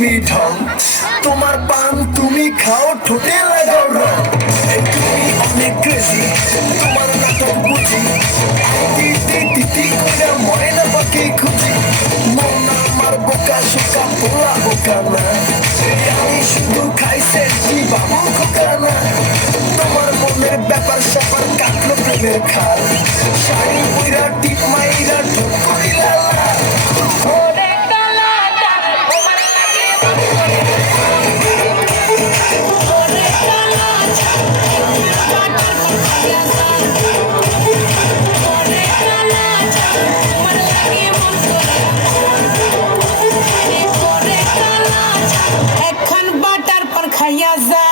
তুমি ঢং, তোমার পান তুমি খাও ঠোঁটে লাগাও রং। তুমি অনেক ক্রেজি, তোমার নাটক বুঝি, তিতি তিতি করে ময়না পাখি খুঁজি। মন আমার বোকা শোকা পোলা বোকা না, আমি শুধু খাইছে কি বাবু খোকা না। তোমার মনের ব্যাপার স্যাপার কাটলো প্রেমের খাল, শাড়ি পইরা টিপ মাইরা ঠোঁট করিলা লাল। এখন বাটার পর খাইয়া যা।